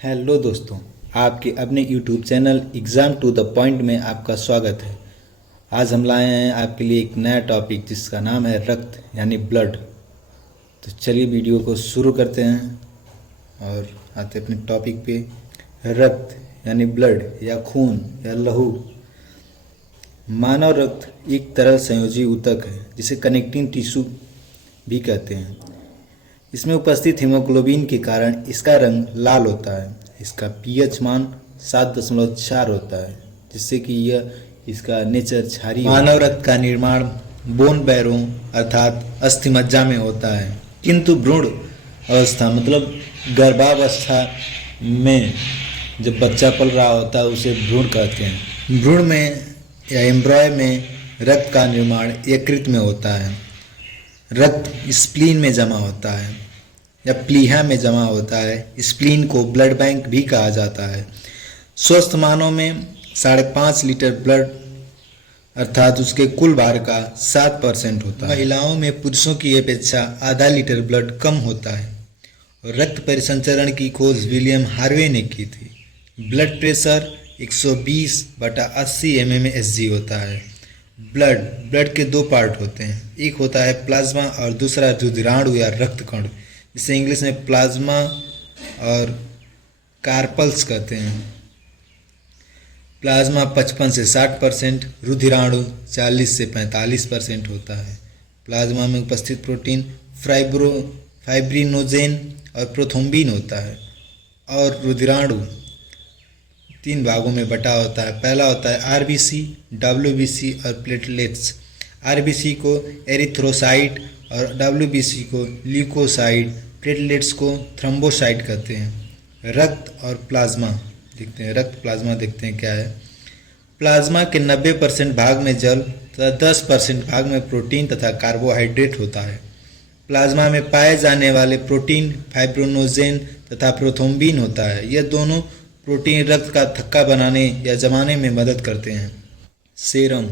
Hello दोस्तों, आपके अपने YouTube channel exam to the point में आपका स्वागत है। आज हम लाए हैं आपके लिए एक नया टॉपिक जिसका नाम है रक्त यानी ब्लड। तो चलिए वीडियो को शुरू करते हैं और आते हैं अपने टॉपिक पे। रक्त यानी ब्लड या खून या लहू। मानव रक्त एक तरल संयोजी ऊतक है जिसे कनेक्टिंग टिश्यू भी कहते हैं। इसमें उपस्थित हीमोग्लोबिन के कारण इसका रंग लाल होता है। इसका पीएच मान 7.4 होता है, जिससे कि यह इसका नेचर क्षारीय। मानव रक्त का निर्माण बोन बैरों अर्थात अस्थि मज्जा में होता है, किंतु भ्रूण अवस्था मतलब गर्भावस्था में जब बच्चा पल रहा होता है उसे भ्रूण कहते हैं। भ्रूण में या एम्ब्रॉय में रक्त का निर्माण यकृत में होता है। रक्त स्प्लीन में जमा होता है या प्लीहा में जमा होता है। स्प्लीन को ब्लड बैंक भी कहा जाता है। स्वस्थ मानव में 5.5 लीटर ब्लड अर्थात उसके कुल भार का 7% होता है। महिलाओं में पुरुषों की अपेक्षा आधा लीटर ब्लड कम होता है। और रक्त परिसंचरण की खोज विलियम हार्वे ने की थी। ब्लड प्रेशर 120/80 mmHg होता है। ब्लड के दो पार्ट होते हैं, एक होता है प्लाज्मा और दूसरा रुधिराणु या रक्त कण, जिसे इंग्लिश में प्लाज्मा और कार्पल्स कहते हैं। प्लाज्मा 55 से 60%, रुधिराणु 40 से 45% होता है। प्लाज्मा में उपस्थित प्रोटीन फाइब्रिनोजेन और प्रोथ्रोम्बिन होता है। और रुधिराणु 3 भागों में बटा होता है। पहला होता है आरबीसी, डब्ल्यूबीसी और प्लेटलेट्स। आरबीसी को एरिथ्रोसाइट और डब्ल्यूबीसी को ल्यूकोसाइट, प्लेटलेट्स को थ्रोम्बोसाइट कहते हैं। रक्त और प्लाज्मा देखते हैं। रक्त प्लाज्मा देखते हैं क्या है। प्लाज्मा के 90% भाग में जल तथा 10% भाग में प्रोटीन तथा कार्बोहाइड्रेट होता है। प्लाज्मा में पाए जाने वाले प्रोटीन फाइब्रिनोजेन तथा प्रोथ्रोम्बिन होता है। यह दोनों प्रोटीन रक्त का थक्का बनाने या जमाने में मदद करते हैं। सेरम।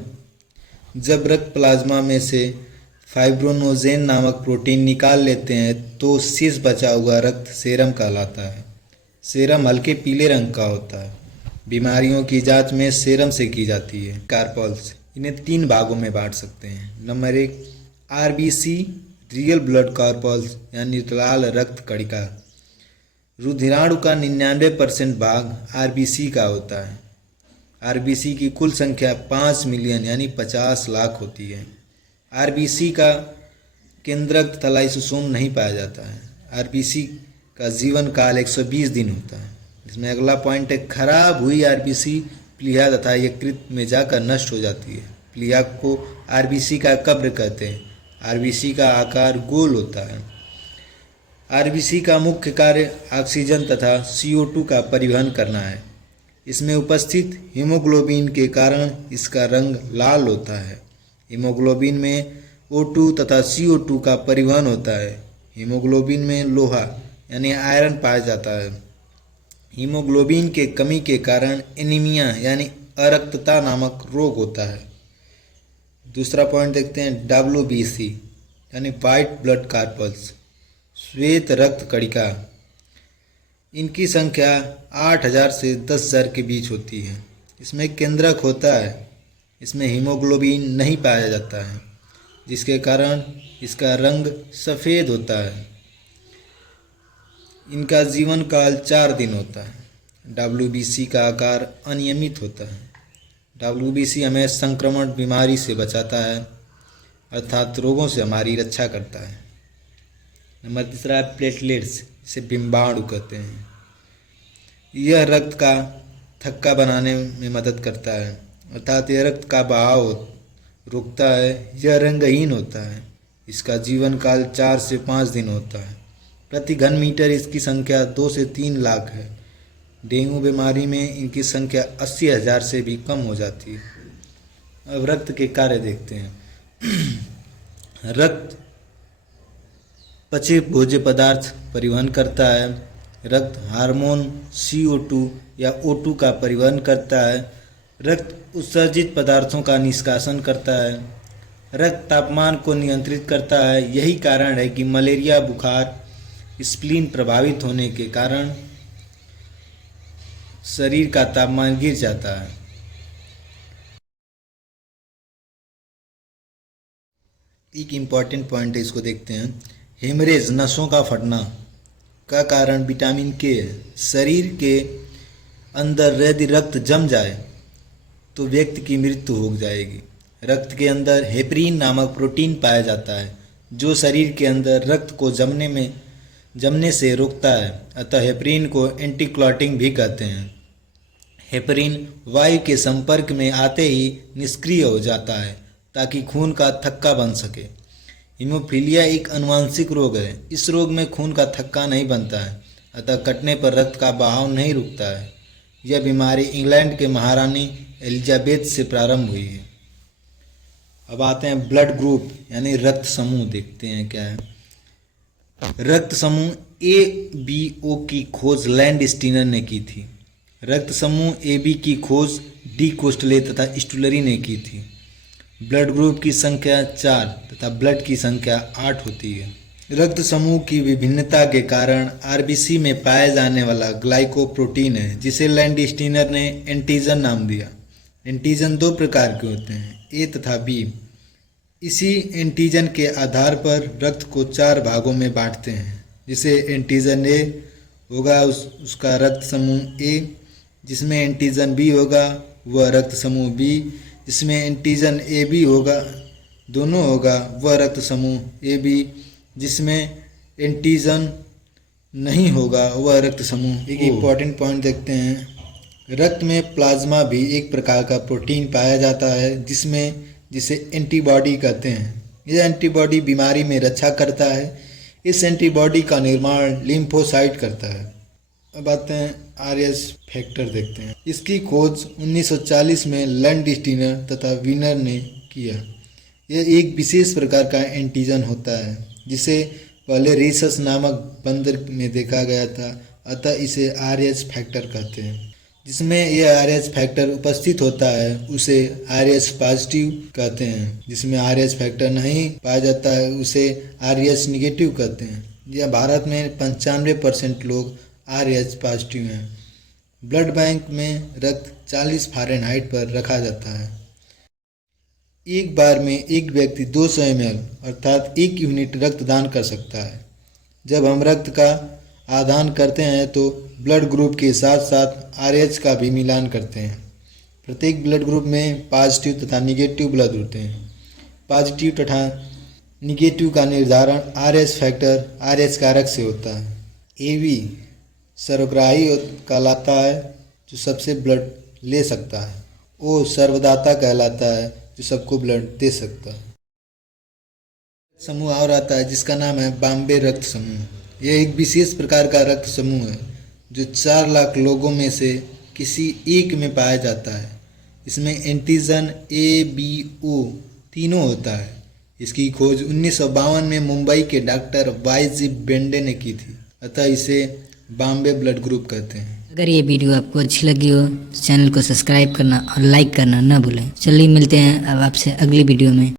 जब रक्त प्लाज्मा में से फाइब्रिनोजेन नामक प्रोटीन निकाल लेते हैं तो शेष बचा हुआ रक्त सेरम कहलाता है। सेरम हल्के पीले रंग का होता है। बीमारियों की जांच में सेरम से की जाती है। कार्पल्स, इन्हें 3 भागों में बांट सकते हैं। Number 1 RBC, real blood carpals यानी लाल रक्त कणिका। रुधिराणु का 99% भाग आरबीसी का होता है। आरबीसी की कुल संख्या 5 मिलियन यानी 50 लाख होती है। आरबीसी का केंद्रक तथा लाइसोसोम नहीं पाया जाता है। आरबीसी का जीवन काल 120 दिन होता है। इसमें अगला पॉइंट है खराब हुई आरबीसी प्लीहा तथा यकृत में जाकर नष्ट हो जाती है। प्लीहा को आरबीसी का कब्र कहते हैं। आरबीसी का आकार गोल होता है। आरबीसी का मुख्य कार्य ऑक्सीजन तथा CO2 का परिवहन करना है। इसमें उपस्थित हीमोग्लोबिन के कारण इसका रंग लाल होता है। हीमोग्लोबिन में O2 तथा CO2 का परिवहन होता है। हीमोग्लोबिन में लोहा यानी आयरन पाया जाता है। हीमोग्लोबिन के कमी के कारण एनीमिया यानी अरक्तता नामक रोग होता है। दूसरा पॉइंट देखते हैं WBC यानी वाइट ब्लड कार्पल्स, श्वेत रक्त कणिका। इनकी संख्या 8,000 से 10,000 के बीच होती है। इसमें केंद्रक होता है। इसमें हीमोग्लोबिन नहीं पाया जाता है, जिसके कारण इसका रंग सफ़ेद होता है। इनका जीवन काल 4 दिन होता है। WBC का आकार अनियमित होता है। WBC हमें संक्रमण बीमारी से बचाता है, अर्थात रोगों से हमारी रक्षा करता है। नंबर 3 है प्लेटलेट्स, इसे बिम्बाणु कहते हैं। यह रक्त का थक्का बनाने में मदद करता है, अर्थात यह रक्त का बहाव रोकता है। यह रंगहीन होता है। इसका जीवन काल 4 से 5 दिन होता है। प्रति घन मीटर इसकी संख्या 2 से 3 लाख है। डेंगू बीमारी में इनकी संख्या 80,000 से भी कम हो जाती है। अब रक्त के कार्य देखते हैं। रक्त पचे भोज्य पदार्थ परिवहन करता है। रक्त हार्मोन CO2 या O2 का परिवहन करता है। रक्त उत्सर्जित पदार्थों का निष्कासन करता है। रक्त तापमान को नियंत्रित करता है। यही कारण है कि मलेरिया बुखार स्प्लीन प्रभावित होने के कारण शरीर का तापमान गिर जाता है। एक इम्पॉर्टेंट पॉइंट है, इसको देखते हैं। हेमरेज, नसों का फटना का कारण विटामिन के है। शरीर के अंदर यदि रक्त जम जाए तो व्यक्ति की मृत्यु हो जाएगी। रक्त के अंदर हेपरिन नामक प्रोटीन पाया जाता है जो शरीर के अंदर रक्त को जमने से रोकता है, अतः हेपरिन को एंटीक्लॉटिंग भी कहते हैं। हेपरिन वायु के संपर्क में आते ही निष्क्रिय हो जाता है ताकि खून का थक्का बन सके। हीमोफीलिया एक आनुवंशिक रोग है। इस रोग में खून का थक्का नहीं बनता है, अतः कटने पर रक्त का बहाव नहीं रुकता है। यह बीमारी इंग्लैंड के महारानी एलिजाबेथ से प्रारंभ हुई है। अब आते हैं ब्लड ग्रुप यानी रक्त समूह, देखते हैं क्या है। रक्त समूह ए बी ओ की खोज लैंड स्टीनर ने की थी। रक्त समूह ए बी की खोज डी कोस्टले तथा स्टुलरी ने की थी। ब्लड ग्रुप की संख्या 4 तथा ब्लड की संख्या 8 होती है। रक्त समूह की विभिन्नता के कारण आरबीसी में पाया जाने वाला ग्लाइकोप्रोटीन है जिसे लैंड स्टीनर ने एंटीजन नाम दिया। एंटीजन 2 प्रकार के होते हैं, ए तथा बी। इसी एंटीजन के आधार पर रक्त को 4 भागों में बांटते हैं। जिसे एंटीजन ए होगा उसका रक्त समूह ए, जिसमें एंटीजन बी होगा वह रक्त समूह बी, जिसमें एंटीजन ए बी होगा दोनों होगा वह रक्त समूह ए बी, जिसमें एंटीजन नहीं होगा वह रक्त समूह। एक इम्पॉर्टेंट पॉइंट देखते हैं। रक्त में प्लाज्मा भी एक प्रकार का प्रोटीन पाया जाता है जिसे एंटीबॉडी कहते हैं। यह एंटीबॉडी बीमारी में रक्षा करता है। इस एंटीबॉडी का निर्माण लिम्फोसाइट करता है। अब आते हैं आरएस फैक्टर देखते हैं। इसकी खोज 1940 में लैंड स्टीनर तथा वीनर ने किया। यह एक विशेष प्रकार का एंटीजन होता है जिसे पहले रेसस नामक बंदर में देखा गया था, अतः इसे आरएस फैक्टर कहते हैं। जिसमें यह आरएस फैक्टर उपस्थित होता है उसे आरएस पॉजिटिव कहते हैं। जिसमें आरएस फैक्टर नहीं पाया जाता है उसे आरएस निगेटिव कहते हैं। यह भारत में 95% लोग आरएच पॉजिटिव हैं। ब्लड बैंक में रक्त 40 फ़ारेनहाइट पर रखा जाता है। एक बार में एक व्यक्ति 200 ml अर्थात 1 यूनिट रक्त दान कर सकता है। जब हम रक्त का आदान करते हैं तो ब्लड ग्रुप के साथ साथ आरएच का भी मिलान करते हैं। प्रत्येक ब्लड ग्रुप में पॉजिटिव तथा निगेटिव ब्लड होते हैं। पॉजिटिव तथा निगेटिव का निर्धारण आरएच फैक्टर आरएच कारक से होता है। एबी सर्वग्राही कहलाता है जो सबसे ब्लड ले सकता है। ओ सर्वदाता कहलाता है जो सबको ब्लड दे सकता है। समूह और आता है जिसका नाम है बॉम्बे रक्त समूह। यह एक विशेष प्रकार का रक्त समूह है जो 4 लाख लोगों में से किसी एक में पाया जाता है। इसमें एंटीजन ए बी ओ तीनों होता है। इसकी खोज 1952 में मुंबई के डॉक्टर वाई.जी. बेंडे ने की थी, अतः इसे बॉम्बे ब्लड ग्रुप कहते हैं। अगर ये वीडियो आपको अच्छी लगी हो तो चैनल को सब्सक्राइब करना और लाइक करना ना भूलें। चलिए मिलते हैं अब आपसे अगली वीडियो में।